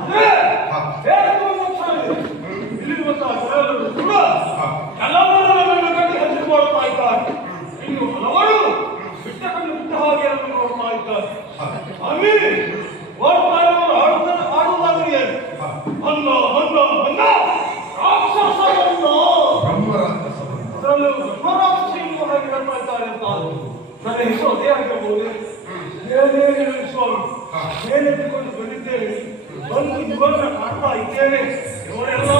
ಆದ್ರೆ ಇಲ್ಲಿ ಬರ್ತಾ ಕೂಡ ಎಲ್ಲವನ್ನೂ ಕಟ್ಟಿ ಹಂಚಿ ಮಾಡ್ತಾ ಇದ್ದಾರೆ. ಇನ್ನು ಹಲವರು ಬಿಟ್ಟ ಕಣ್ಣು ಬಿಟ್ಟ ಹಾಗೆ ನೋಡ್ತಾ ಇದ್ದಾರೆ. ಅಲ್ಲಿ ಓಡ್ತಾ ಇರೋರು ಆಡುವುದಾದ್ರೆ ಏನು? ಅನ್ನ ಅನ್ನ ಅನ್ನ ರಾಕ್ಷಸ ಅದರಲ್ಲೂ ಬ್ರಹ್ಮರಾಕ್ಷಸಿಯನ್ನು ಹಾಗೆ ಹೇಳ್ತಾ ಇದ್ದಾರೆ ಅಂತ ನನ್ನ ಹೆಸರು ಅದೇ ಆಗಿರಬಹುದು. ಸ್ವಾಮಿ ಮೇಲೆತ್ತಿಕೊಂಡು ಬಂದಿದ್ದೇವೆ, ಬಂದು ಇವರನ್ನ ಕಾಣ್ತಾ ಇದ್ದೇವೆ. ಇವರೆಲ್ಲ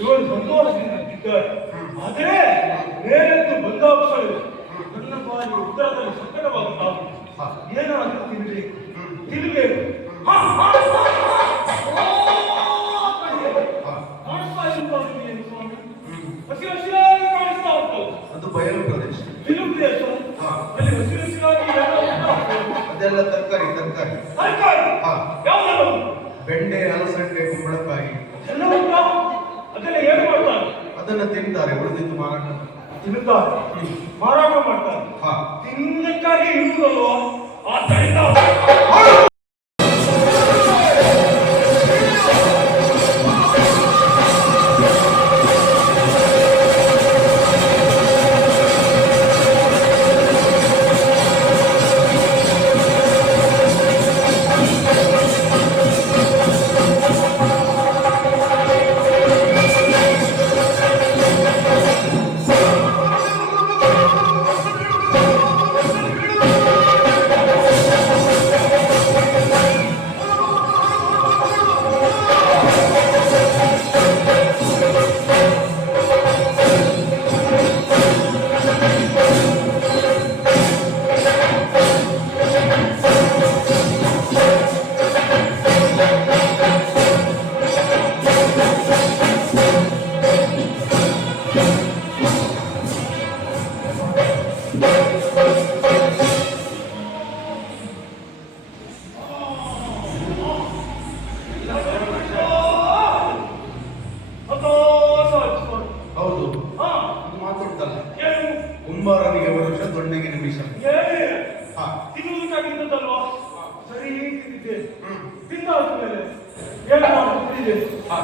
ಇವರು ಸಂತೋಷದಿಂದಿದ್ದಾರೆ. ಆದರೆ ಬೇರೆದ್ದು ಬಂದಾಕ್ಷರು ನನ್ನ ಬಾರಿ ಉತ್ತರದಲ್ಲಿ ಸಂಕಟವಾಗುತ್ತಾರೆ. ಏನಾದರೂ ತಿನ್ನಬೇಕು ಕಾಣಿಸ್ತಾ ಇರುತ್ತಾರೆ ಸ್ವಾಮಿ. ಹಸಿ ಹಸಿರಾಗಿ ಕಾಣಿಸ್ತಾ ಉಂಟು. ಅದು ಬಯಲು ಪ್ರದೇಶ, ಬಿಲು ಪ್ರದೇಶ. ಅಲ್ಲಿ ಹಸಿ ಹಸಿರಾಗಿ ಅದೆಲ್ಲ ತರಕಾರಿ ತರಕಾರಿ ತರಕಾರಿ ಯಾವುದು? ಬೆಂಡೆ, ಅಲಸಂಡೆ, ಕುಂಬಳಕಾಯಿ ಎಲ್ಲ ಉಂಟಾ? ಅದೆಲ್ಲ ಏನು ಮಾಡ್ತಾರೆ? ಅದನ್ನ ತಿಂತಾರೆ, ಉಳಿದಿದ್ದು ಮಾರಾಟ ತಿನ್ನುತ್ತಾರೆ, ಮಾರಾಟ ಮಾಡ್ತಾರೆ. ತಿನ್ನಕ್ಕಾಗಿ ಇರುವುದಲ್ವ? ಆದ್ದರಿಂದ ಕುಂಬಾರನಿಗೆ ವರುಷ, ದೊಣ್ಣೆಗೆ ನಿಮಿಷ. ತಿನ್ನುವುದಕ್ಕಾಗಿದ್ದಲ್ವಾ? ಸರಿ ತಿಂದಿದ್ದೆ. ತಿಂದಾದ ಮೇಲೆ ಏನು ಮಾಡುತ್ತಿದೆ? ಆ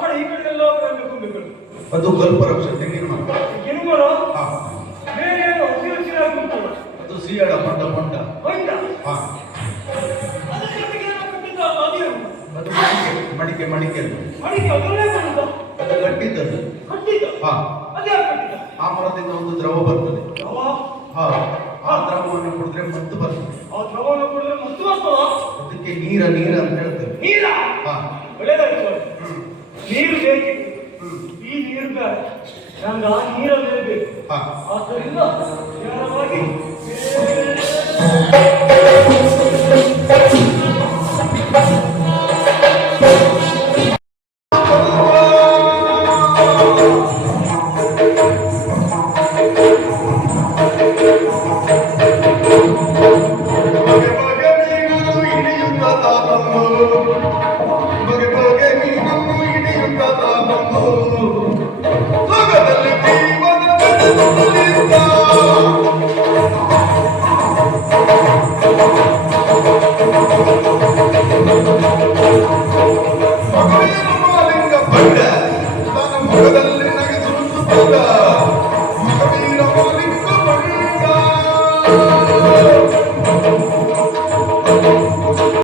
ಕಡೆ ಈ ಕಡೆ ಎಲ್ಲ ಅದು ಕಲ್ಪವೃಕ್ಷ, ತೆಂಗಿನ ಮರ. ತೆಂಗಿನ ಮರ ಬೇರೆ ಹಸಿ ಹಸಿರಾಗಿ ಉಂಟು. ಅದು ಸಿಯಾಳ ಮೊಂಡ ಮೊಂಡ ಮಡಿಕೆ ಮಡಿಕೆ ಮಡಿಕೆ ಅದು ಗಟ್ಟಿದ್ದದು. ಆ ಮರದಿಂದ ಒಂದು ದ್ರವ ಬರ್ತದೆ. ಆ ದ್ರವವನ್ನು ಕುಡಿದ್ರೆ ಮದ್ದು ಬರ್ತದೆ. ಅದಕ್ಕೆ ನೀರ ನೀರ ಅಂತ ಹೇಳ್ತೇವೆ. ನೀರ ನೀರು ಬೇಕಿತ್ತು. ಈ ನೀರು ಬೇಡ, ನಂಗೆ ಆ ನೀರಲ್ಲಿ ಬೇಕು. ಆದ್ದರಿಂದ